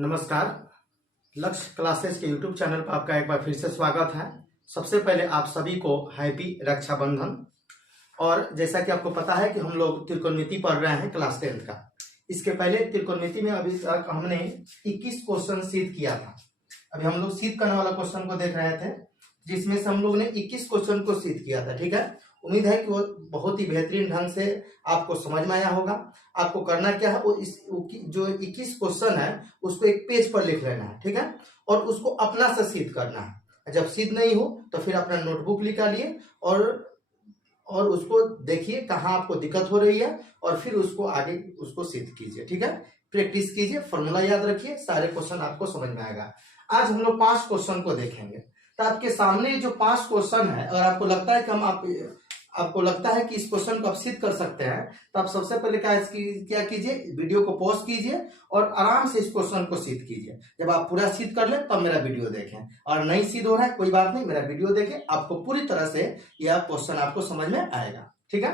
नमस्कार। लक्ष्य क्लासेस के यूट्यूब चैनल पर आपका एक बार फिर से स्वागत है। सबसे पहले आप सभी को हैप्पी रक्षाबंधन। और जैसा कि आपको पता है कि हम लोग त्रिकोणमिति पढ़ रहे हैं क्लास 10 का। इसके पहले त्रिकोणमिति में अभी तक हमने 21 क्वेश्चन सिद्ध किया था। अभी हम लोग सिद्ध करने वाला क्वेश्चन को देख रहे थे, जिसमें से हम लोग ने 21 क्वेश्चन को सिद्ध किया था। ठीक है, उम्मीद है कि वो बहुत ही बेहतरीन ढंग से आपको समझ में आया होगा। आपको करना क्या है, वो जो 21 क्वेश्चन है उसको एक पेज पर लिख लेना है। ठीक है, और उसको अपना से सिद्ध करना है। जब सिद्ध नहीं हो तो फिर अपना नोटबुक निकालिए और उसको देखिए कहाँ आपको दिक्कत हो रही है, और फिर उसको आगे उसको सिद्ध कीजिए। ठीक है, प्रैक्टिस कीजिए, फॉर्मूला याद रखिए, सारे क्वेश्चन आपको समझ में आएगा। आज हम लोग 5 क्वेश्चन को देखेंगे। तो आपके सामने जो 5 क्वेश्चन है, अगर आपको लगता है कि आपको लगता है कि इस क्वेश्चन को आप सिद्ध कर सकते हैं, तो आप सबसे पहले क्या कीजिए, वीडियो को पॉज कीजिए और आराम से इस क्वेश्चन को सिद्ध कीजिए। जब आप पूरा सिद्ध कर ले तब मेरा वीडियो देखें, और नहीं सिद्ध हो रहा है कोई बात नहीं, मेरा वीडियो देखें, आपको पूरी तरह से यह क्वेश्चन आपको समझ में आएगा। ठीक है,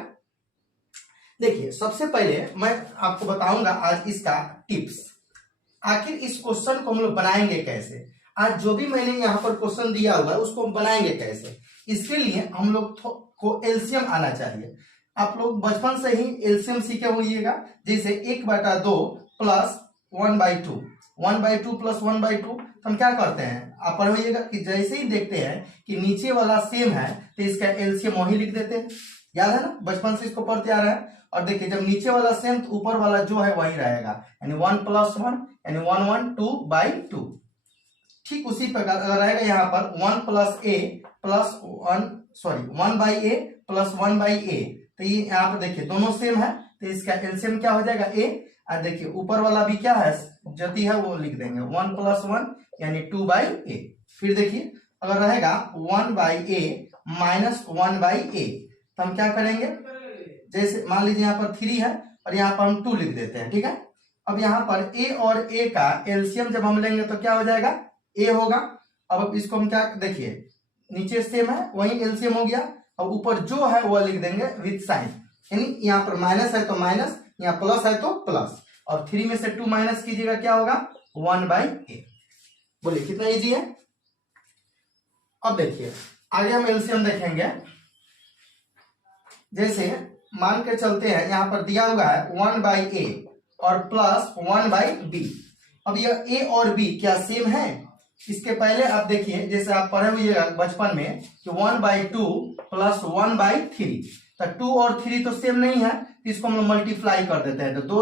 देखिए सबसे पहले मैं आपको बताऊंगा आज इसका टिप्स। आखिर इस क्वेश्चन को हम लोग बनाएंगे कैसे। आज जो भी मैंने यहाँ पर क्वेश्चन दिया हुआ है उसको हम बनाएंगे कैसे, इसके लिए हम लोग को एलसीएम आना चाहिए। आप लोग बचपन से ही एलसीएम सीखे होइएगा। जैसे 1/2 प्लस 1/2, 1/2 प्लस 1/2, हम क्या करते हैं, आप पढ़िएगा कि जैसे ही देखते हैं कि नीचे वाला सेम है तो इसका एलसीएम वही लिख देते हैं। याद है ना, बचपन से इसको पढ़ते आ रहे हैं। और देखिए जब नीचे वाला सेम तो ऊपर वाला जो है वही रहेगा, यानी 1 + 1 यानी 1 1 2/2। ठीक उसी प्रकार अगर रहेगा यहाँ पर 1 + a plus 1/a plus 1/a, तो ये यहाँ पर देखिए दोनों सेम है तो इसका एलसीएम क्या हो जाएगा a। और देखिए ऊपर वाला भी क्या है, जति है वो लिख देंगे 1 + 1 यानी 2/a। फिर देखिए अगर रहेगा 1/a माइनस 1/a, तो हम क्या करेंगे, जैसे मान लीजिए यहाँ पर 3 है और यहाँ पर हम 2 लिख देते हैं। ठीक है, अब यहाँ पर a और a का एलसीएम जब हम लेंगे तो क्या हो जाएगा, a होगा। अब इसको हम क्या देखिए, नीचे सेम है वही एलसीएम हो गया, और ऊपर जो है वो लिख देंगे विद साइन, यानी यहाँ पर माइनस है तो माइनस, यहाँ प्लस है तो प्लस, और 3 में से 2 माइनस कीजिएगा क्या होगा 1/a। बोलिए कितना इजी है। अब देखिए आगे हम एलसीएम देखेंगे। जैसे मान के चलते हैं यहाँ पर दिया हुआ है 1/a और प्लस 1/b। अब यह a और b क्या सेम है, इसके पहले आप देखिए जैसे आप पढ़े हुए बचपन में कि 1/2 प्लस 1/3, तो 2 और 3 तो सेम नहीं है, तो इसको हम लोग मल्टीप्लाई कर देते हैं, तो 2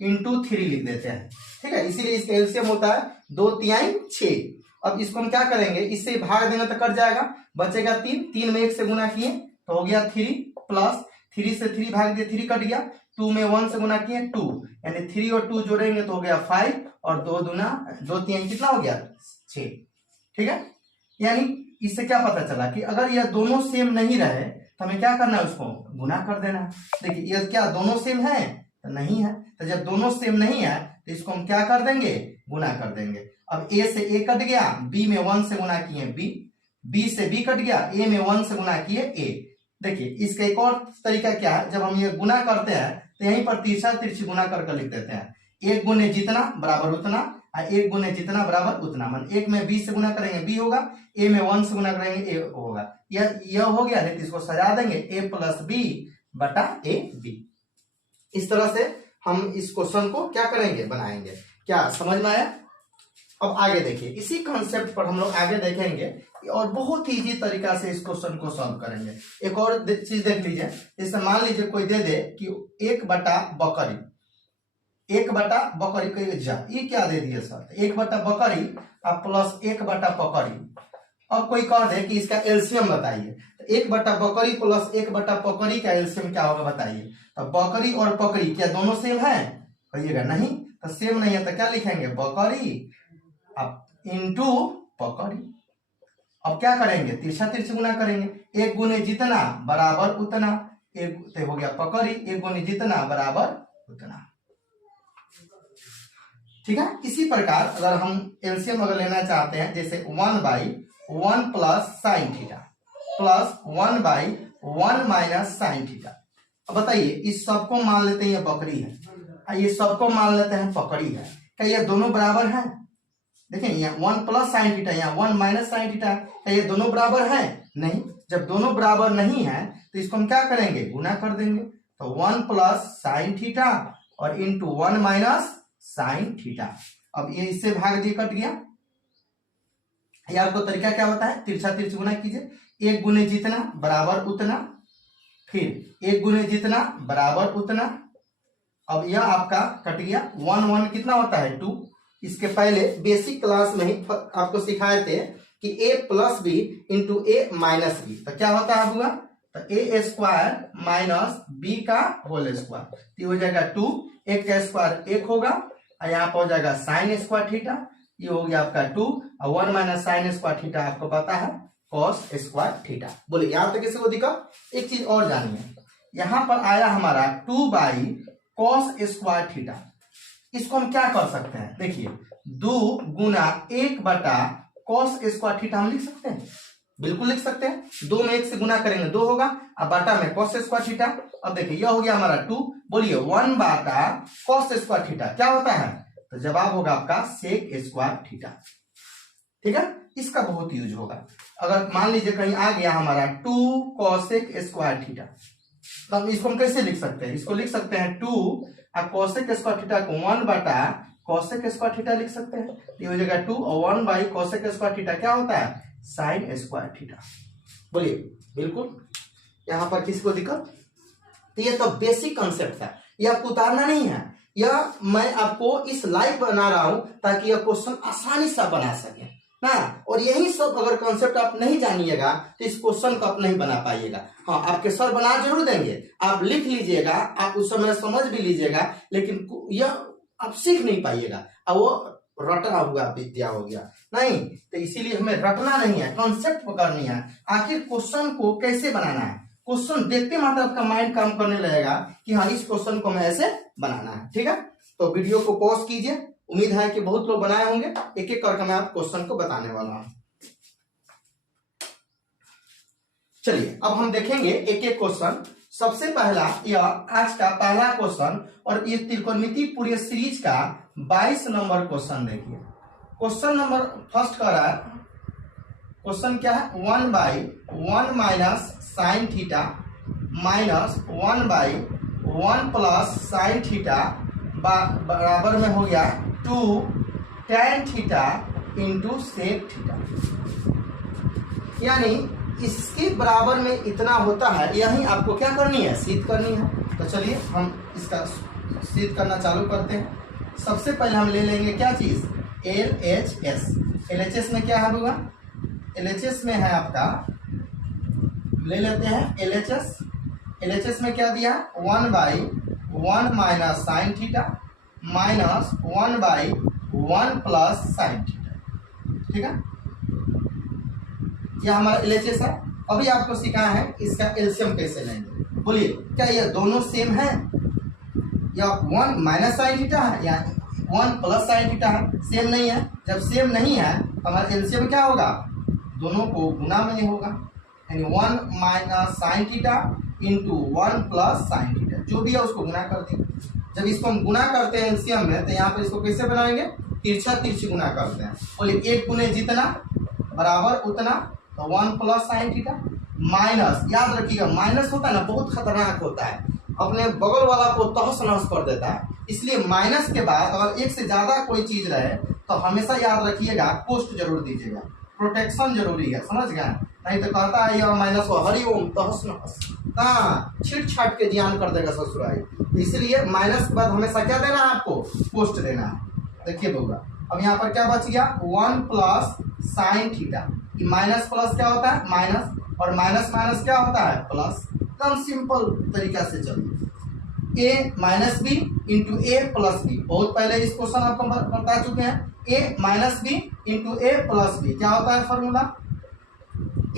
× 3 लिख देते हैं। ठीक है, इसीलिए इसका एलसीएम होता है 2 × 6। अब इसको हम क्या करेंगे, इससे भाग देंगे तो कट जाएगा, बचेगा 3, 3 में 1 से गुना किए तो हो गया 3, प्लस 3 से 3 भाग दिए 3 कट गया, 2 में 1 से गुना किए 2, यानी 3 और 2 जोड़ेंगे तो हो गया 5, और 2 दूना 2 3 कितना हो गया 6। ठीक है, यानी इससे क्या पता चला कि अगर यह दोनों सेम नहीं रहे तो हमें क्या करना है, उसको गुना कर देना है। देखिए यह क्या दोनों सेम है, तो नहीं है, तो जब दोनों सेम नहीं है तो इसको हम क्या कर देंगे, गुना कर देंगे। अब a से a कट गया, b में 1 से गुना किए b से b कट गया, a में 1 से गुना किए a। देखिए इसका एक और तरीका क्या है, जब हम ये गुना करते हैं तो यहीं पर तिरछा तिरछी गुना करके लिख देते हैं, 1 गुने जितना बराबर उतना, 1 गुने जितना बराबर उतना। मान 1 में b से गुना करेंगे b होगा, a में 1 से गुना करेंगे a होगा। यह हो गया, नहीं तो इसको सजा देंगे a + b बटा ab। इस तरह से हम इस क्वेश्चन को क्या करेंगे, बनाएंगे। क्या समझ में आया। अब आगे देखिए, इसी कॉन्सेप्ट पर हम लोग आगे देखेंगे और बहुत ही इजी तरीका से इस क्वेश्चन को सॉल्व करेंगे। एक और चीज देख लीजिए, जैसे मान लीजिए कोई दे दे कि 1/बकरी, 1/बकरी का ये क्या दे दिए सर, 1/बकरी अब प्लस 1/पकड़ी। अब कोई कह दे कि इसका एलसीएम बताइए, तो 1/बकरी प्लस 1/पकड़ी का एलसीएम क्या होगा बताइए। तो बकरी और पकड़ी क्या दोनों सेम है, कहिएगा नहीं, तो सेम नहीं है तो क्या लिखेंगे, बकरी अब इंटू पकड़ी। अब क्या करेंगे, तिरछा तिरछी गुना करेंगे, 1 गुने जितना बराबर उतना, एक हो गया पकड़ी, 1 गुने जितना बराबर उतना। ठीक है, इसी प्रकार अगर हम एलसीएम अगर लेना चाहते हैं, जैसे 1/1 plus sine theta plus 1/1 minus sine theta. अब बताइए इस सबको मान लेते हैं ये बकरी है, ये सबको मान लेते हैं पकड़ी है, क्या ये दोनों बराबर हैं? देखिए यहाँ 1 प्लस साइन थीटा, यहाँ 1 माइनस साइन थीटा, क्या ये दोनों बराबर है? नहीं। जब दोनों बराबर नहीं है तो इसको हम क्या करेंगे? गुना कर देंगे। तो 1 प्लस साइन थीटा और इंटू 1 माइनस साइन थीटा। अब ये इससे भाग दिए, कट गया। ये आपको तरीका क्या होता है? तिरछा तिरछी गुना कीजिए। एक गुने जितना बराबर उतना, फिर एक गुने जितना बराबर उतना। अब यह आपका कट गया। 1 1 कितना होता है? 2। इसके पहले बेसिक क्लास में ही आपको सिखाए थे कि a plus B into A minus B, तो क्या होता है हुआ? तो ए स्क्वायर माइनस बी का होल स्क्वायर, ये हो जाएगा 2। एक का स्क्वायर 1 होगा और यहाँ पर हो जाएगा साइन स्क्वायर थीटा, ये हो गया आपका 2 और 1 माइनस साइन स्क्वायर थीटा आपको पता है कॉस स्क्वायर थीटा। बोले यहाँ तक किसी को दिक्कत? एक चीज और जानिए, यहाँ पर आया हमारा 2 बाई कॉस स्क्वायर थीटा। इसको हम क्या कर सकते हैं? देखिए 2 गुना 1 बटा कॉस स्क्वायर थीटा हम लिख सकते हैं, बिल्कुल लिख सकते हैं। 2 में 1 से गुना करेंगे 2 होगा, अब बटा में कॉस स्क्वायर थीटा। अब देखिए यह हो गया हमारा 2, बोलिए 1 बटा कॉस स्क्वायर थीटा क्या होता है? तो जवाब होगा आपका सेक स्क्वायर थीटा। ठीक है, इसका बहुत यूज होगा। अगर मान लीजिए कहीं आ गया हमारा 2 कॉसेक स्क्वायर थीटा, तो हम इसको हम कैसे लिख सकते हैं? इसको लिख सकते हैं 2 और कॉसेक स्क्वायर थीटा को 1 बटा कॉसेक स्क्वायर थीटा लिख सकते हैं। ये हो जाएगा 2 और 1 बाई कॉसेक स्क्वायर थीटा क्या होता है? Sign square theta. बोलिए बिल्कुल, यहां पर किसी को दिक्कत? तो ये तो बेसिक कॉन्सेप्ट था, ये आपको उतारना नहीं है। यह मैं आपको इस लाइव बना रहा हूं ताकि यह क्वेश्चन आसानी से बना सके ना। और यही सब अगर कॉन्सेप्ट आप नहीं जानिएगा तो इस क्वेश्चन को आप नहीं बना पाइएगा। हाँ, आपके सर बना जरूर देंगे, आप लिख लीजिएगा, आप उस समय समझ भी लीजिएगा, लेकिन यह आप सीख नहीं पाइएगा। अब वो रटा हुआ विद्या हो गया नहीं। तो इसीलिए हमें रटना नहीं है, कॉन्सेप्ट पकड़नी है। आखिर क्वेश्चन को कैसे बनाना है, क्वेश्चन देखते मात्र आपका माइंड काम करने लगेगा कि हाँ इस क्वेश्चन को हमें ऐसे बनाना है। ठीक है, तो वीडियो को पॉज कीजिए। उम्मीद है कि बहुत लोग बनाए होंगे। एक एक करके मैं आप क्वेश्चन को बताने वाला हूं। चलिए अब हम देखेंगे एक एक क्वेश्चन। सबसे पहला यह आज का पहला क्वेश्चन, और ये त्रिकोणमिति पूरी सीरीज का 22 नंबर क्वेश्चन देखिए। क्वेश्चन नंबर फर्स्ट का रहा है, क्वेश्चन क्या है? 1 by 1 minus sine theta minus 1 by 1 plus sine theta बराबर में हो गया 2 tan theta into sec theta. यानी इसके बराबर में इतना होता है, यही आपको क्या करनी है? सिद्ध करनी है। तो चलिए हम इसका सिद्ध करना चालू करते हैं। सबसे पहले हम ले लेंगे क्या चीज? LHS। LHS में क्या है होगा? LHS में है आपका, ले लेते हैं LHS। LHS में क्या दिया? 1 by 1 minus sine theta minus 1 by 1 plus sine theta. ठीक है, यह हमारा LHS है। अभी आपको सिखाया है इसका एलसीएम कैसे लेंगे। बोलिए क्या ये दोनों सेम है या 1 माइनस साइन थीटा है या 1 प्लस साइन थीटा है? सेम नहीं है। जब सेम नहीं है तो हमारा एलसीएम क्या होगा? दोनों को गुना में होगा, यानी 1 minus sine theta into 1 plus sine theta, जो भी है उसको गुना कर देंगे। जब इसको हम गुना करते हैं एलसीएम में, तो यहाँ पर इसको कैसे बनाएंगे? तिरछा तिरछी गुना करते हैं। बोलिए 1 गुने जितना बराबर उतना, तो 1 प्लस साइन थीटा माइनस, याद रखिएगा माइनस होता है ना बहुत खतरनाक होता है, अपने बगल वाला को तहस नहस कर देता है। इसलिए माइनस के बाद अगर एक से ज्यादा कोई चीज रहे तो हमेशा याद रखिएगा पोस्ट जरूर दीजिएगा, प्रोटेक्शन जरूरी है, समझ गए? नहीं तो कहता है यह माइनस हो हरिओम तहस नहस, हाँ छीट छाट के ज्ञान कर देगा ससुराई। तो इसलिए माइनस के बाद हमेशा क्या देना है आपको? पोस्ट देना है। देखिए बउआ, अब यहाँ पर क्या बच गया? 1 plus sine theta. Minus plus क्या होता है? माइनस, और माइनस माइनस क्या होता है? प्लस। एकदम सिंपल तरीका से चलिए, a minus B into A plus B. बहुत पहले इस क्वेश्चन आपको बता चुके हैं। a minus B into A plus B क्या होता है formula?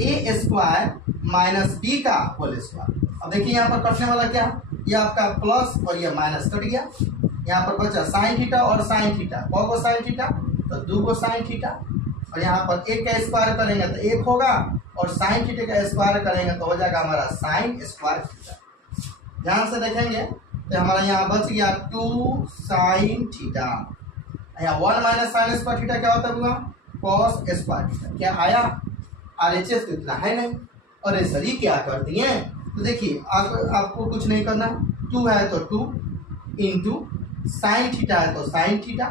A square minus B का होल स्क्वायर। अब देखिए यहाँ पर कटने वाला क्या? ये आपका प्लस और ये माइनस कट गया। यहाँ पर बचा साइन थीटा और साइन थीटा। कौ को साइन थीटा? तो 2 को साइन थीटा। और यहाँ पर 1 का स्क्वायर करेंगे तो 1 होगा, और साइन थीटा का स्क्वायर करेंगे तो हो जाएगा हमारा साइन स्क्वायर थीटा। ध्यान से देखेंगे तो हमारा यहाँ बच गया 2 साइन थीटा। यहाँ 1 माइनस साइन स्क्वायर थीटा क्या होता है कॉस स्क्वायर थीटा। क्या आया? RHS तो इतना है नहीं। अरे सर ये क्या कर दिए? तो देखिए आपको कुछ नहीं करना, 2 है तो 2 इंटू साइन थीटा है तो साइन थीटा।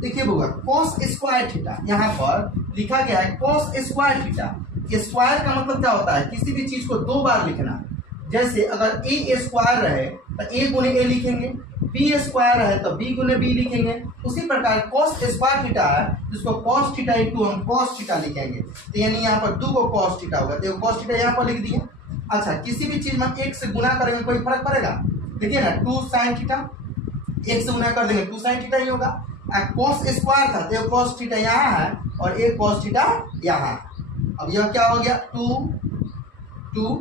देखिए बुआ कॉस स्क्वायर थीटा यहाँ पर लिखा गया है कॉस स्क्वायर थीटा। स्क्वायर का मतलब क्या होता है? किसी भी चीज को 2 बार लिखना। जैसे अगर ए स्क्वायर रहे तो ए गुने ए लिखेंगे, बी स्क्वायर है तो बी गुने बी लिखेंगे। उसी प्रकार कॉस स्क्वायर थीटा है जिसको कॉस थीटा इंटू हम कॉस थीटा लिखेंगे। तो यानी यहाँ पर 2 को कॉस थीटा होगा, तो कॉस थीटा यहाँ पर लिख दिए। अच्छा किसी भी चीज में 1 से गुना करेंगे कोई फर्क पड़ेगा? देखिए ना 2 साइन थीटा, 1 से गुना कर देंगे 2 साइन थीटा ही होगा। कॉस स्क्वायर था तो कॉस थीटा यहाँ है और एक कॉस थीटा यहाँ। अब यह क्या हो गया 2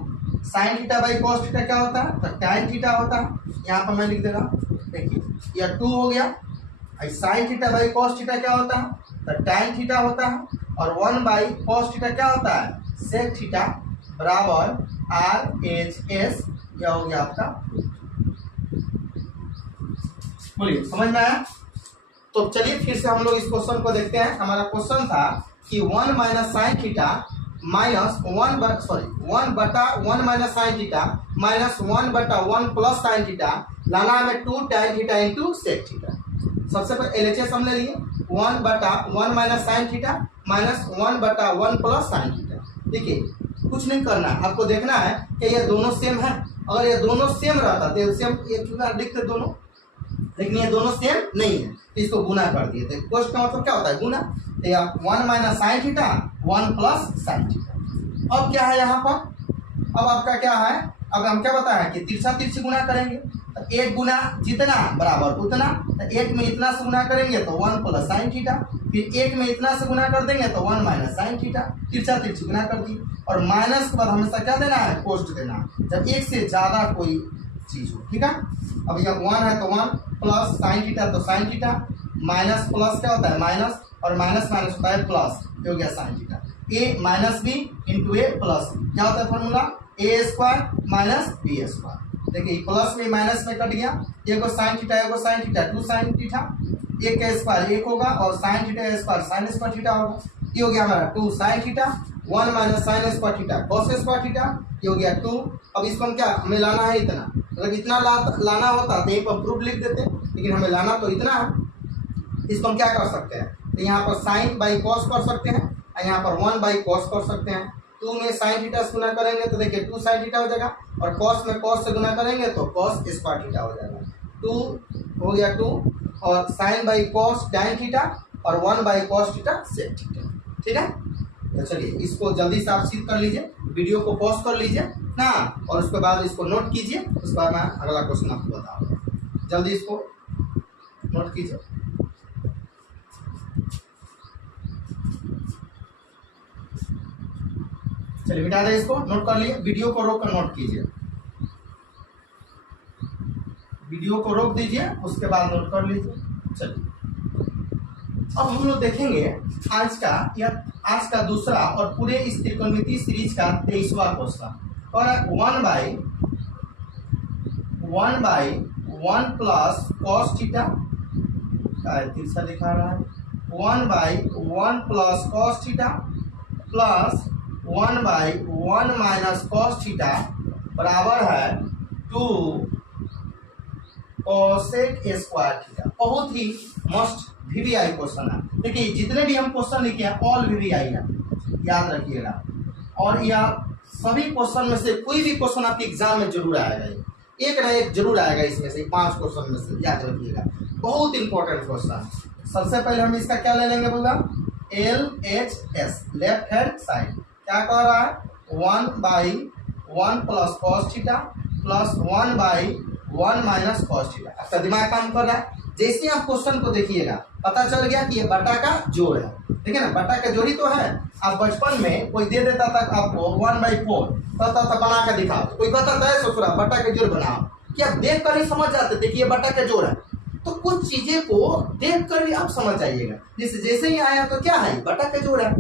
sine theta by cos theta क्या होता है? तो tan थीटा होता है। यहाँ पर मैं लिख दे रहा हूँ, देखिए यह 2 हो गया। Sine theta by cos theta क्या होता है? तो tan थीटा होता है। और 1 बाई कॉस थीटा क्या होता है? सेक थीटा बराबर RHS। यह हो गया आपका। बोलिए समझ में आया? तो चलिए फिर से हम लोग इस क्वेश्चन को देखते हैं। हमारा क्वेश्चन था कि 1 माइनस साइन थीटा माइनस 1 बटा 1 माइनस साइन थीटा माइनस 1 बटा 1 प्लस साइन थीटा लाना हमें 2 tan theta into sec theta. सबसे पहले LHS हम ले लिए 1 बटा 1 माइनस साइन थीटा माइनस 1 बटा 1 प्लस साइन थीटा। देखिए कुछ नहीं करना, आपको देखना है कि ये दोनों सेम है। अगर ये दोनों सेम रहता तो सेम एक लिखते दोनों, लेकिन ये दोनों सेम नहीं है, इसको गुना कर दिए। तो कोष्ट का मतलब क्या होता है? गुना। तो यहाँ 1 minus sine theta 1 plus sine theta. अब क्या है यहाँ पर? अब आपका क्या है? अब हम क्या बताया कि तिरछा तिरछी गुना करेंगे तो 1 गुना जितना बराबर उतना। तो 1 में इतना से गुना करेंगे तो 1 प्लस साइन थीटा, फिर 1 में इतना से गुना कर देंगे तो 1 माइनस साइन थीटा। तिरछा तिरछी गुना कर दी और माइनस के बाद हमेशा क्या देना है? कोष्ट देना, जब 1 से ज्यादा कोई चीज हो। ठीक है। अब यहाँ 1 है तो 1 प्लस साइन थीटा तो साइन थीटा माइनस प्लस क्या होता है? माइनस, और माइनस माइनस होता है प्लस, हो गया sine theta. A minus B into A plus B क्या होता है formula? A square minus B square. देखिए प्लस में माइनस में कट गया, एगो साइन थीटा 2 साइन थीटा, 1 का स्क्वायर 1 होगा और sine theta square sine square theta होगा। ये हो गया हमारा 2 sign theta 1 minus sign square theta cos square theta. ये हो गया 2। अब इसको हम क्या हमें लाना है? इतना। अगर इतना लाना होता तो यहीं पर प्रूफ लिख देते, लेकिन हमें लाना तो इतना है। इसको हम क्या कर सकते हैं? तो यहाँ पर साइन बाई कॉस कर सकते हैं और यहाँ पर 1 बाई कॉस कर सकते हैं। 2 में साइन थीटा से गुना करेंगे तो देखिए 2 साइन थीटा हो जाएगा, और कॉस में कॉस से गुना करेंगे तो कॉस स्क्वायर थीटा हो जाएगा। 2 हो गया 2 और sine by cos tan theta और 1 by cos theta sec theta. ठीक है। तो चलिए इसको जल्दी से आप सीख कर लीजिए, वीडियो को पॉज कर लीजिए ना, और उसके बाद इसको नोट कीजिए। उसके बाद मैं अगला क्वेश्चन आपको बताऊंगा। जल्दी इसको नोट कीजिए। चलिए मिटा दें इसको, नोट कर लिए। वीडियो को रोक कर नोट कीजिए, वीडियो को रोक दीजिए, उसके बाद नोट कर लीजिए। चलिए अब हम लोग देखेंगे आज का दूसरा और पूरे इस त्रिकोणमितीय सीरीज का 23वां क्वेश्चन। और 1 बाई 1 प्लस कॉस थीटा तिरछा दिखा रहा है। 1 by 1 plus cos theta plus 1 by 1 minus cos theta बराबर है 2 कोसेक स्क्वायर थीटा। बहुत ही मस्त VVI क्वेश्चन है। देखिए जितने भी हम क्वेश्चन लिखे हैं ऑल VVI है, याद रखिएगा। और यह सभी क्वेश्चन में से कोई भी क्वेश्चन आपके एग्जाम में जरूर आएगा, एक ना एक जरूर आएगा इसमें से, 5 क्वेश्चन में से, याद रखिएगा। बहुत इंपॉर्टेंट क्वेश्चन। सबसे पहले हम इसका क्या ले लेंगे बोला? LHS लेफ्ट हैंड साइड क्या कह रहा है? 1 by 1 plus cos theta plus 1 by 1 minus cos theta. आपका दिमाग काम कर रहा है। जैसे आप क्वेश्चन को देखिएगा पता चल गया कि ये बटा का जोड़ है। देखिए ना बटा का जोड़ ही तो है। आप बचपन में कोई दे देता था आपको 1/4 कहता था बना कर दिखाओ, तो कोई कहता था ससुरा बटा के जोड़ बनाओ, कि आप देख कर ही समझ जाते थे कि ये बटा का जोड़ है। तो कुछ चीजें को देख कर भी आप समझ जाइएगा। जैसे ही आया तो क्या है? बटा का जोड़ है।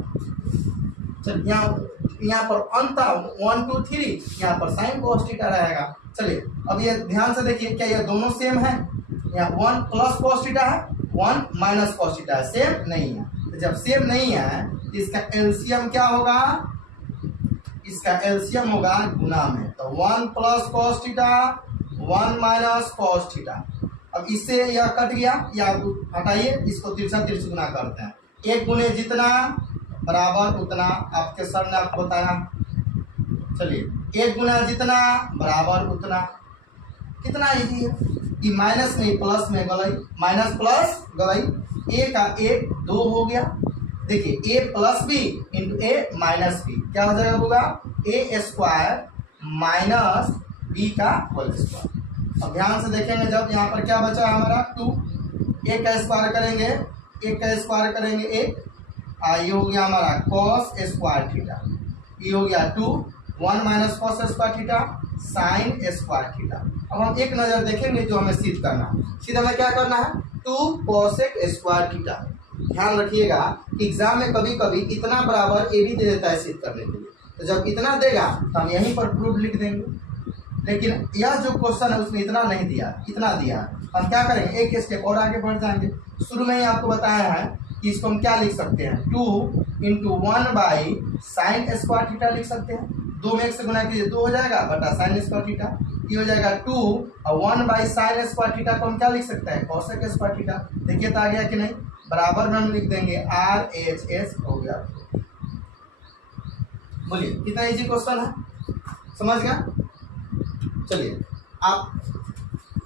चल यहाँ पर अंत 1 2 3, यहाँ पर साइन कॉस थीटा रहेगा। चलिए अब ये ध्यान से देखिए, क्या ये दोनों सेम है? यहाँ 1 प्लस कॉस थीटा है, 1 माइनस कॉस थीटा, सेम नहीं है। तो जब सेम नहीं है तो इसका एलसीएम क्या होगा, इसका एलसीएम होगा गुना में, तो 1 plus cos theta 1 minus cos theta. अब इससे यह कट गया, या हटाइए, इसको तिरछा तिरछा गुना करते हैं, एक गुने जितना बराबर उतना, आपके सर ने आपको बताया। चलिए एक गुना जितना बराबर उतना, कितना इजी है, कि माइनस नहीं प्लस में गलई, माइनस प्लस गलई, ए का ए 2 हो गया। देखिए ए plus B into A minus B क्या हो जाएगा, होगा ए स्क्वायर माइनस बी का होल स्क्वायर। अब ध्यान से देखेंगे, जब यहाँ पर क्या बचा है हमारा 2, ए का स्क्वायर करेंगे, ए का स्क्वायर करेंगे 1, ये हो गया हमारा कॉस स्क्वायर थीटा, ये हो गया 2, 1 minus cos square theta sine square theta. अब हम एक नज़र देखेंगे जो हमें सिद्ध करना है, सीधा हमें क्या करना है 2 कोसेक स्क्वायर थीटा। ध्यान रखिएगा एग्जाम में कभी कभी इतना बराबर ए भी दे देता है सिद्ध करने के लिए, तो जब इतना देगा तो हम यहीं पर प्रूफ लिख देंगे, लेकिन यह जो क्वेश्चन है उसमें इतना नहीं दिया, इतना दिया। हम क्या करेंगे, एक स्टेप और आगे बढ़ जाएंगे। शुरू में ही आपको बताया है कि इसको हम क्या लिख सकते हैं, 2 into 1 by sine square theta लिख सकते हैं। 2 में 1 से गुना कीजिए 2 हो जाएगा बटा साइन स्क्वायर थीटा, ये हो जाएगा 2 और 1 बाई साइन स्क्वायर थीटा को हम क्या लिख सकते हैं, कॉसेक स्क्वायर थीटा। देखिए तो आ गया कि नहीं, बराबर में हम लिख देंगे RHS हो गया। बोलिए कितना इजी क्वेश्चन है, समझ गया। चलिए आप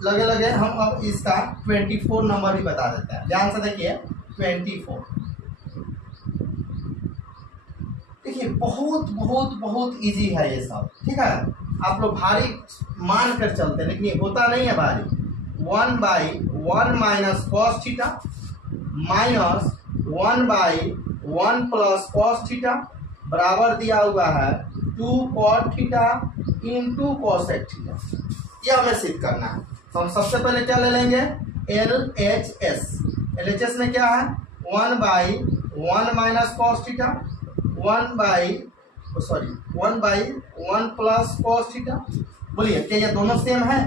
लगे लगे हम अब इसका 24 नंबर भी बता देते हैं, ध्यान से देखिए 24। देखिए बहुत बहुत बहुत इजी है ये सब, ठीक है। आप लोग भारी मान कर चलते हैं लेकिन ये होता नहीं है भारी। 1 by 1 minus cos theta minus 1 by 1 plus cos theta बराबर दिया हुआ है 2 cot theta into cosec theta. ये हमें सिद्ध करना है, तो हम सबसे पहले क्या ले लेंगे, LHS। LHS में क्या है 1 by 1 minus cos theta 1 by 1 plus cos theta. बोलिए क्या ये दोनों सेम है,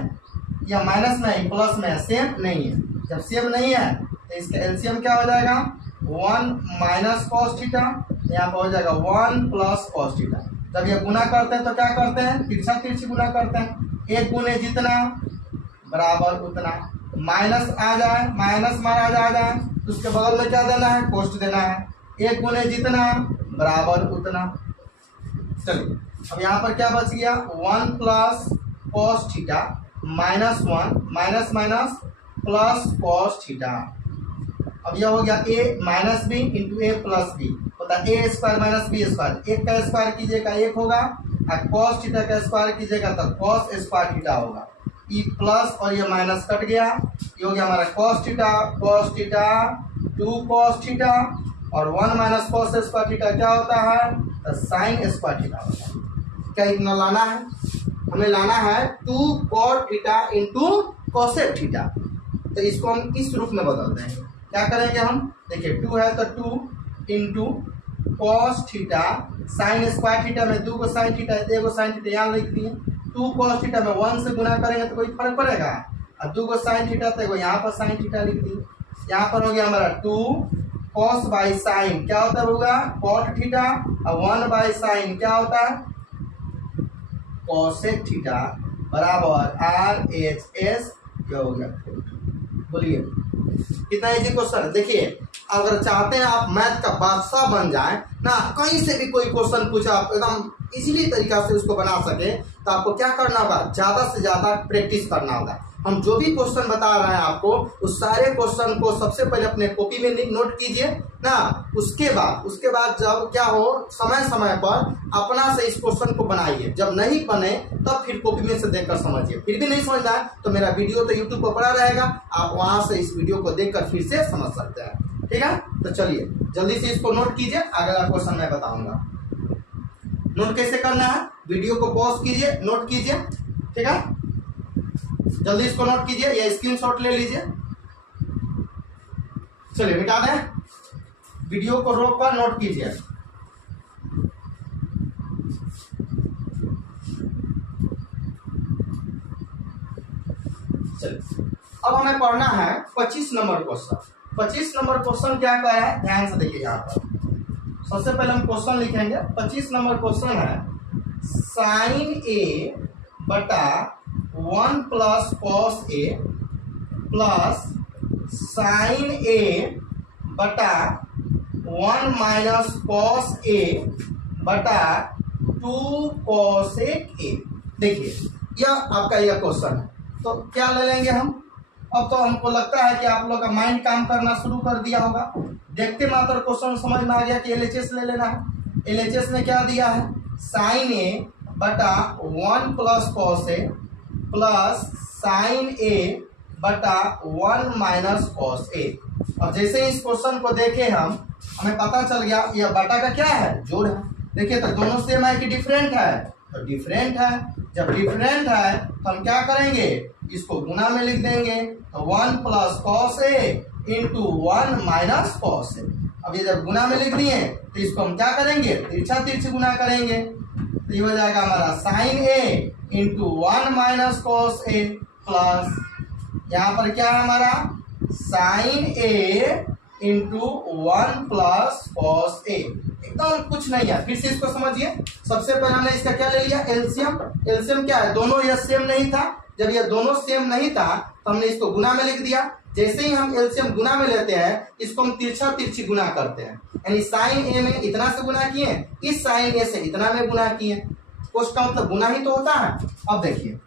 या माइनस में है प्लस में है, सेम नहीं है। जब सेम नहीं है तो इसका एलसीएम क्या हो जाएगा 1 माइनस कॉस थीटा, यहाँ पर हो जाएगा 1 प्लस कॉस थीटा। जब ये गुना करते हैं तो क्या करते हैं, तिरछा तिरछी गुना करते हैं, एक गुने जितना बराबर उतना, माइनस आ जाए माइनस मारा आ जाए तो उसके बगल में क्या देना है, कोष्ट देना है, एक गुने जितना बराबर उतना। चलिए अब यहाँ पर क्या बच गया 1 plus cos theta minus 1 minus minus plus cos theta. अब यह हो गया a minus B into A plus B, होता है A square minus B square. एक का स्क्वायर कीजिएगा 1 होगा, और कॉस थीटा का स्क्वायर कीजिएगा तो कॉस स्क्वायर थीटा होगा। ई प्लस और ये माइनस कट गया, ये हो गया हमारा कॉस थीटा 2 कॉस थीटा और 1 माइनस कॉस स्क्वायर थीटा क्या होता है, तो साइन स्क्वायर थीटा होता है। क्या इतना लाना है, हमें लाना है 2 cot theta into cosec theta. तो इसको हम इस रूप में बदलते हैं, क्या करेंगे हम, देखिए 2 है तो 2 into cos theta sine square theta में 2 को साइन थीटा है, 1 साइन थीटा यहाँ लिख दिए। 2 कॉस थीटा में 1 से गुना करेंगे तो कोई फर्क पड़ेगा, और 2 को साइन थीटा तो यहाँ पर साइन थीटा लिख दिए। यहाँ पर हो गया हमारा 2 कॉस बाई साइन क्या होता है होगा कॉट थीटा, और 1 बाई साइन क्या होता है कॉसेक थीटा बराबर RHS क्या हो गया। बोलिए कितना इजी क्वेश्चन है। देखिए अगर चाहते हैं आप मैथ का बादशाह बन जाएं ना, कहीं से भी कोई क्वेश्चन पूछा आप एकदम इजीली तरीका से उसको बना सके, तो आपको क्या करना होगा, ज़्यादा से ज़्यादा प्रैक्टिस करना होगा। हम जो भी क्वेश्चन बता रहे हैं आपको, उस सारे क्वेश्चन को सबसे पहले अपने कॉपी में नोट कीजिए ना, उसके बाद जब क्या हो समय समय पर अपना से इस क्वेश्चन को बनाइए। जब नहीं बने तब फिर कॉपी में से देखकर समझिए। फिर भी नहीं समझ आए तो मेरा वीडियो तो यूट्यूब पर पड़ा रहेगा, आप वहाँ से इस वीडियो को देखकर फिर से समझ सकते हैं, ठीक है। तो चलिए जल्दी से इसको नोट कीजिए, अगला क्वेश्चन मैं बताऊंगा। नोट कैसे करना है, वीडियो को पॉज कीजिए, नोट कीजिए, ठीक है। जल्दी इसको नोट कीजिए या स्क्रीनशॉट ले लीजिए। चलिए मिटा दें, वीडियो को रोक कर नोट कीजिए। चलिए अब हमें पढ़ना है 25 नंबर क्वेश्चन। 25 नंबर क्वेश्चन क्या कह रहा है, ध्यान से देखिए। यहाँ पर सबसे पहले हम क्वेश्चन लिखेंगे। 25 नंबर क्वेश्चन है साइन ए बटा 1 plus cos A plus sign ए बटा 1 माइनस कॉस ए बटा 2 कोसेक ए। देखिए यह आपका यह क्वेश्चन है, तो क्या ले लेंगे हम। अब तो हमको लगता है कि आप लोग का माइंड काम करना शुरू कर दिया होगा। देखते मात्र क्वेश्चन समझ में आ गया कि एलएचएस ले लेना है। एलएचएस में क्या दिया है, साइन ए बटा 1 plus cos A plus sign ए बटा 1 माइनस कॉस ए। अब जैसे इस क्वेश्चन को देखे हम, हमें पता चल गया यह बटा का क्या है, जोड़ है। देखिए तो दोनों सेम है कि डिफरेंट है, तो डिफरेंट है। जब डिफरेंट है तो हम क्या करेंगे, इसको गुना में लिख देंगे। तो 1 plus cos A into 1 minus cos A. अब ये जब गुना में लिख दिए तो इसको हम क्या करेंगे, तिरछा तिरछी गुना करेंगे। तो ये हो जाएगा हमारा sign A into 1 minus cos A plus यहाँ पर क्या है हमारा sign A into 1 plus cos A. एकदम कुछ नहीं है। फिर से इसको समझिए। सबसे पहले हमने इसका क्या ले लिया, एलसीएम। एलसीएम क्या है, दोनों यह सेम नहीं था। जब यह दोनों सेम नहीं था तो हमने इसको गुना में लिख दिया। जैसे ही हम एलसीएम गुना में लेते हैं, इसको हम तिरछा तिरछी गुना करते हैं। यानी साइन ए में इतना से गुना किए, इस साइन ए से इतना में गुना किए। कोष्ट का मतलब गुना ही तो होता है। अब देखिए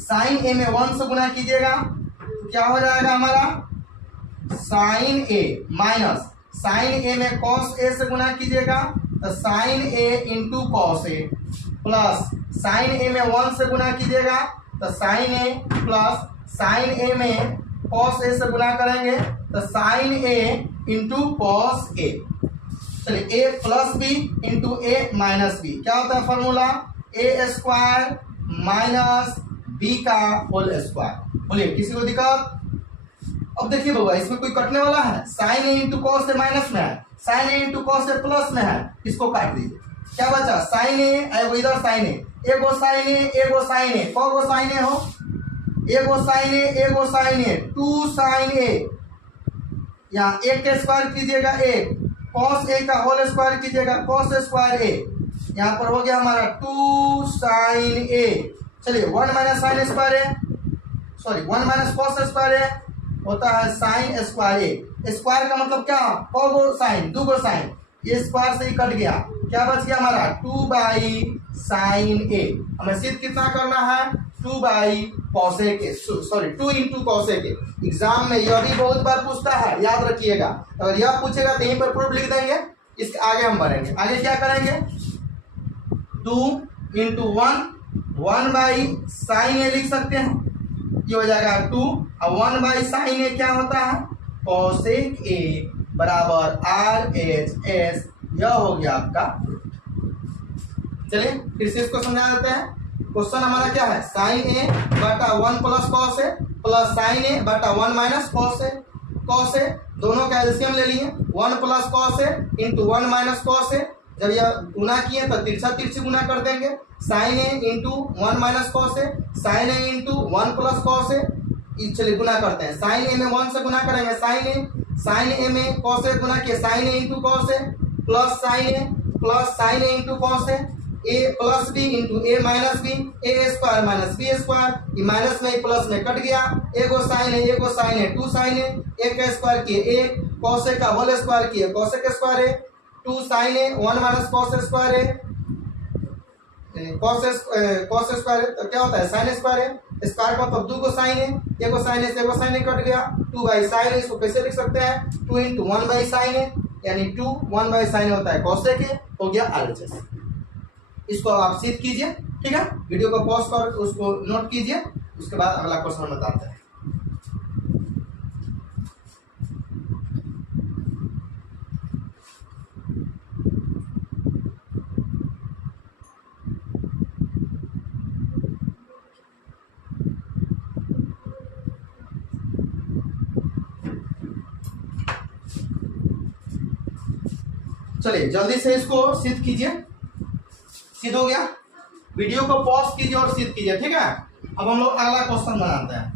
साइन ए में 1 से गुना कीजिएगा तो क्या हो जाएगा हमारा साइन ए माइनस साइन ए में कॉस ए से गुना कीजिएगा तो sign A into cos A plus sign ए में 1 से गुना कीजिएगा तो साइन ए प्लस साइन ए में कॉस ए से गुना करेंगे तो sign A into cos A. चलिए ए plus B into A minus B क्या होता है formula, A square minus B का होल स्क्वायर। बोलिए किसी को दिक्कत। अब देखिए बाबा इसमें कोई कटने वाला है, sign A into cos A minus में है, sign A into cos A plus में है, इसको काट दीजिए। क्या बचा, साइन ए इधर साइन ए, एगो साइन ए एगो साइन ए, कौगो साइन ए हो, एगो साइन ए एगो साइन ए, 2 साइन ए। यहाँ एक के स्क्वायर कीजिएगा एक, कॉस ए का होल स्क्वायर कीजिएगा कॉस स्क्वायर ए। यहाँ पर हो गया हमारा 2 साइन ए। चलिए 1 माइनस साइन स्क्वायर ए, सॉरी 1 माइनस कॉस स्क्वायर ए होता है साइन स्क्वायर ए। स्क्वायर का मतलब क्या, कौगो साइन, 2 गो साइन, ये स्क्वायर से ही कट गया। क्या बच गया हमारा 2 बाई साइन ए। हमें सिद्ध कितना करना है, 2 by cosec A, sorry 2 into cosec A. Exam में यह भी बहुत बार पूछता है, याद रखिएगा। अगर यह पूछेगा तो यहीं पर प्रूफ लिख देंगे। इसके आगे हम बढ़ेंगे। आगे क्या करेंगे, 2 इंटू 1 बाई साइन ए लिख सकते हैं, ये हो जाएगा 2। और 1 बाई साइन ए क्या होता है, कॉसेक ए बराबर आर एच एस। यह हो गया आपका। चलिए फिर से इसको समझा देते हैं। क्वेश्चन हमारा क्या है, साइन ए बटा 1 plus cos A plus sign ए बटा 1 minus cos A. Cos A दोनों का एलसीएम ले लिए, 1 plus cos A into 1 minus cos A. जब यह गुना किए तो तिरछा तिरछी गुना कर देंगे। Sign A into 1 minus cos A, sign A into 1 plus cos A. चलिए गुना करते हैं। साइन ए में 1 से गुना करेंगे साइन ए में कॉस ए गुना किए sign A into cos A plus sign A into cos A plus B into A minus B, A square minus B square. ये minus में प्लस में कट गया, एगो साइन ए 2 साइन ए, एक का स्क्वायर किए ए, कॉस ए का होल स्क्वायर किए कॉस ए का स्क्वायर ए, 2 साइन ए 1 माइनस कॉस स्क्वायर ए, कॉस स्क्वायर है तो क्या होता है साइन स्क्वायर है। स्क्वायर का मतलब 2 को साइन है, एगो साइन से एगो साइन कट गया, 2 बाई साइन है। इसको कैसे लिख सकते हैं, 2 इंटू 1 बाई साइन है, यानी 2 1 बाई साइन होता है कॉसेक है, हो गया आरएचएस। इसको आप सिद्ध कीजिए, ठीक है। वीडियो को पॉज कर उसको नोट कीजिए, उसके बाद अगला क्वेश्चन बताते हैं। चलिए जल्दी से इसको सिद्ध कीजिए। सिद्ध हो गया, वीडियो को पॉज कीजिए और सिद्ध कीजिए, ठीक है। अब हम लोग अगला क्वेश्चन बनाते हैं।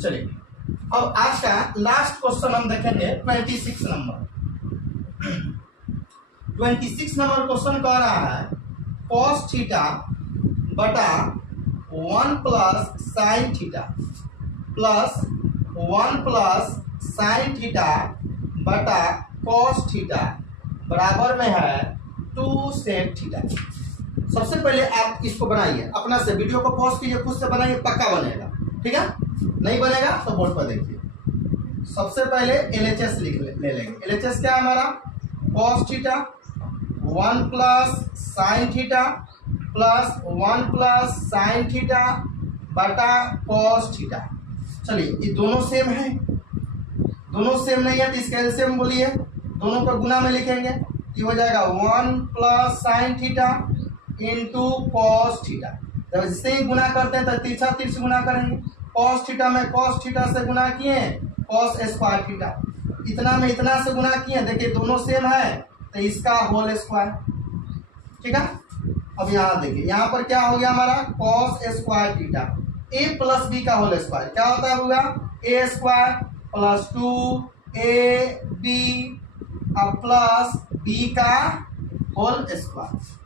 चलिए अब आज का लास्ट क्वेश्चन हम देखेंगे 26 नंबर। 26 नंबर क्वेश्चन कह रहा है cos थीटा बटा 1 plus sine theta plus 1 plus sine theta बटा cos थीटा बराबर में है 2 sec थीटा। सबसे पहले आप इसको बनाइए, अपना से वीडियो को पॉज कीजिए, खुद से बनाइए, पक्का बनेगा। ठीक है, नहीं बनेगा तो बोर्ड पर देखिए। सबसे पहले LHS ले लेंगे। LHS क्या है हमारा? cos theta 1 plus sine theta plus 1 plus sine theta बटा cos थीटा। चलिए ये दोनों सेम है, दोनों सेम नहीं है तो इसका एलसीएम बोलिए, दोनों को गुना में लिखेंगे, ये हो जाएगा 1 plus sine theta into cos theta. जब इससे ही गुना करते हैं तो तीसरा तीर से गुना करेंगे। कॉस थीटा में कॉस थीटा से गुना किए, कॉस स्क्वायर थीटा, इतना में इतना से गुना किए, देखिए दोनों सेम है तो इसका होल स्क्वायर। ठीक है, अब यहाँ देखिए यहाँ पर क्या हो गया हमारा cos square theta a plus B का होल स्क्वायर क्या होता है? होगा a स्क्वायर प्लस 2ab अब प्लस b का होल स्क्वायर।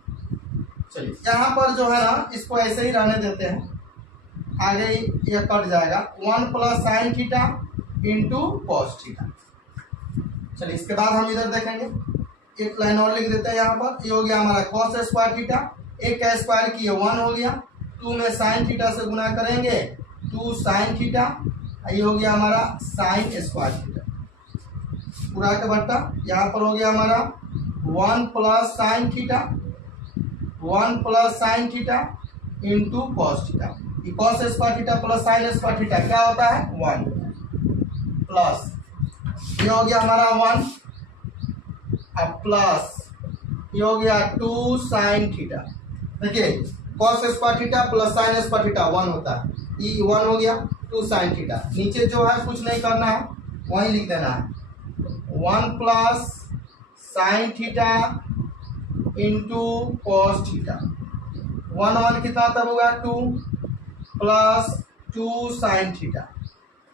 चलिए यहाँ पर जो है ना इसको ऐसे ही रहने देते हैं, आगे ये कट जाएगा 1 plus sine theta into cos theta. चलिए इसके बाद हम इधर देखेंगे, एक लाइन और लिख देते हैं यहाँ पर। ये हो गया हमारा कॉस स्क्वायर थीटा, एक का स्क्वायर किए 1 हो गया, 2 में साइन थीटा से गुना करेंगे 2 साइन थीटा, ये हो गया हमारा साइन स्क्वायर थीटा पूरा का बट्टा। यहाँ पर हो गया हमारा 1 plus sine theta 1 plus sine theta into cos theta. ये cos square theta plus sine square theta क्या होता है? 1 प्लस ये हो गया हमारा 1 अब प्लस ये हो गया 2 साइन थीटा। देखिए cos square theta plus sine square theta 1 होता है, ये 1 हो गया 2 साइन थीटा। नीचे जो है कुछ नहीं करना है, वहीं लिख देना है 1 plus sine theta into cos theta. 1 कितना तब होगा 2 प्लस 2 साइन थीटा,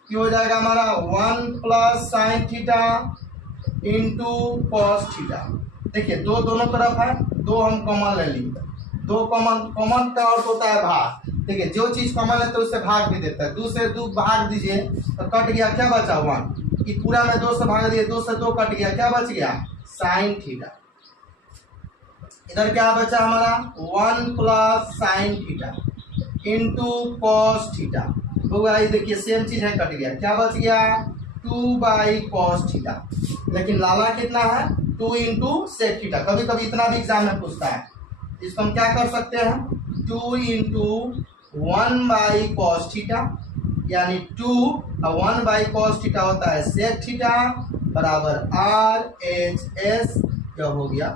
ये हो जाएगा हमारा 1 plus sine theta into cos theta. देखिए दो दोनों तरफ है, 2 हम कॉमन ले लेंगे, 2 कॉमन का अर्थ होता है भाग। देखिए जो चीज कॉमन है तो उससे भाग भी देता है, 2 से 2 भाग दीजिए तो कट गया, क्या बचा 1, ये पूरा में 2 से भाग दिए, 2 से 2 कट गया, क्या बच गया साइन थीटा। इधर क्या बचा हमारा 1 plus sine theta into cos theta होगा, ये देखिए सेम चीज है, कट गया, क्या बच गया 2 बाई कॉस थीटा। लेकिन लाला कितना है 2 इंटू सेक थीटा, कभी कभी इतना भी एग्जाम में पूछता है, इसको हम क्या कर सकते हैं 2 इंटू 1 बाई कॉस थीटा, यानी 2 और 1 बाई कॉस थीटा होता है सेक थीटा बराबर RHS, क्या हो गया।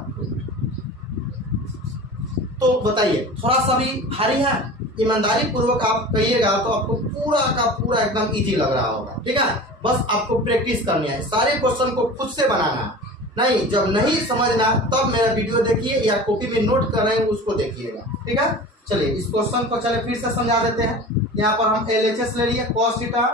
तो बताइए थोड़ा सा भी भारी है, ईमानदारी पूर्वक आप कहिएगा तो आपको पूरा का पूरा एकदम इजी लग रहा होगा। ठीक है, बस आपको प्रैक्टिस करनी है, सारे क्वेश्चन को खुद से बनाना, नहीं जब नहीं समझना तब मेरा वीडियो देखिए या कॉपी में नोट कर रहे हैं उसको देखिएगा। ठीक है, चलिए इस क्वेश्चन को चले फिर से समझा देते हैं। यहाँ पर हम LHS ले लिए cos थीटा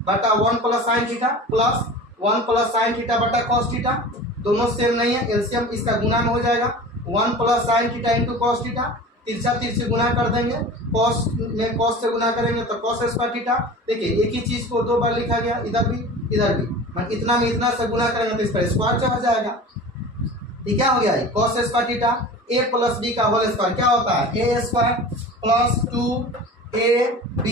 बटा 1 plus sine theta plus 1 plus sine theta बटा cos थीटा, दोनों सेम नहीं है, एलसीएम इसका गुना में हो जाएगा 1 plus sine theta into cos theta, तिरछा तीर से गुना कर देंगे, कॉस में कॉस से गुना करेंगे तो कॉस स्क्वायर थीटा। देखिए एक ही चीज को 2 बार लिखा गया, इधर भी इधर भी, मतलब इतना में इतना से गुना करेंगे तो इस पर स्क्वायर चढ़ जाएगा। ये क्या हो गया है cos square theta, a plus B का होल स्क्वायर क्या होता है a स्क्वायर प्लस 2ab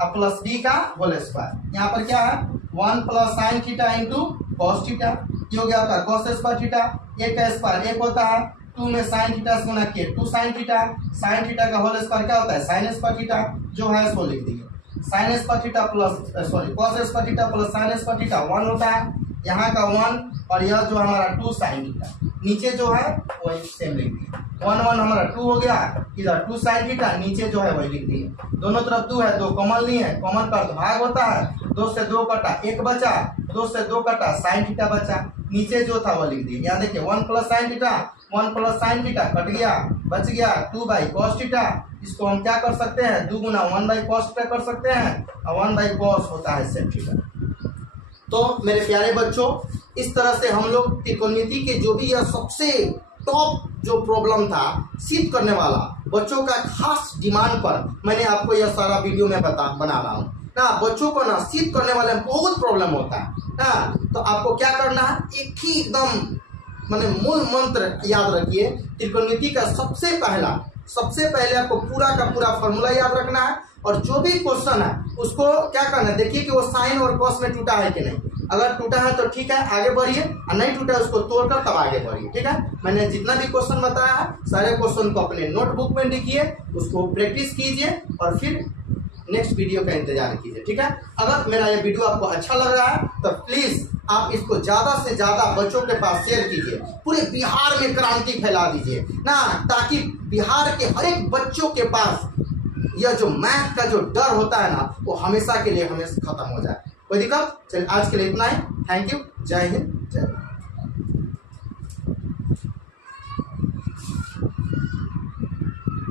अब प्लस b का होल स्क्वायर। यहाँ पर क्या है 1 plus sine theta into cos theta, ये हो गया होता है कॉस स्क्वायर थीटा, a का स्क्वायर 1 होता है, 2 में साइन थीटा से गुना किए 2 साइन थीटा, साइन थीटा का होल स्क्वायर क्या होता है साइन स्क्वायर थीटा, जो है इसको लिख दीजिए sign square theta plus sorry cos square theta plus sine square theta 1 होता है, यहाँ का 1 और यह जो हमारा 2 साइन थीटा, नीचे जो है वही सेम लिख दिए 1 1 हमारा 2 हो गया, इधर 2 साइन थीटा, नीचे जो है वही लिख दिए, दोनों तरफ 2 है, 2 कॉमन नहीं है, कॉमन का भाग होता है, 2 से 2 कटा 1 बचा, 2 से 2 कटा साइन थीटा बचा, नीचे जो था वो लिख दिए। यहाँ देखिए 1 plus sine theta 1 plus sine theta cut गया, बच गया 2 बाई कॉस थीटा। इसको हम क्या कर सकते हैं, 2 गुना 1 बाई कॉस थीटा कर सकते हैं, और 1 बाई कॉस होता है सेक थीटा। तो मेरे प्यारे बच्चों, इस तरह से हम लोग त्रिकोणमिति के जो भी यह सबसे टॉप जो प्रॉब्लम था सिद्ध करने वाला, बच्चों का खास डिमांड पर मैंने आपको यह सारा वीडियो में बना रहा हूँ ना। बच्चों को ना सिद्ध करने वाले में बहुत प्रॉब्लम होता है ना। तो आपको क्या करना है, एक ही एकदम मैंने मूल मंत्र याद रखिए। त्रिकोणमिति का सबसे पहले आपको पूरा का पूरा फॉर्मूला याद रखना है, और जो भी क्वेश्चन है उसको क्या करना है, देखिए कि वो साइन और कॉस में टूटा है कि नहीं। अगर टूटा है तो ठीक है, आगे बढ़िए, और नहीं टूटा है उसको तोड़कर तब आगे बढ़िए। ठीक है, मैंने जितना भी क्वेश्चन बताया है सारे क्वेश्चन को अपने नोटबुक में लिखिए, उसको प्रैक्टिस कीजिए, और फिर नेक्स्ट वीडियो का इंतजार कीजिए। ठीक है, अगर मेरा ये वीडियो आपको अच्छा लग रहा है तो प्लीज आप इसको ज्यादा से ज्यादा बच्चों के पास शेयर कीजिए, पूरे बिहार में क्रांति फैला दीजिए ना, ताकि बिहार के हर एक बच्चों के पास यह जो मैथ का जो डर होता है ना, वो हमेशा के लिए हमेशा खत्म हो जाए। कोई दिक्कत? चलिए आज के लिए इतना ही। Thank you. जय हिंद, जय भारत।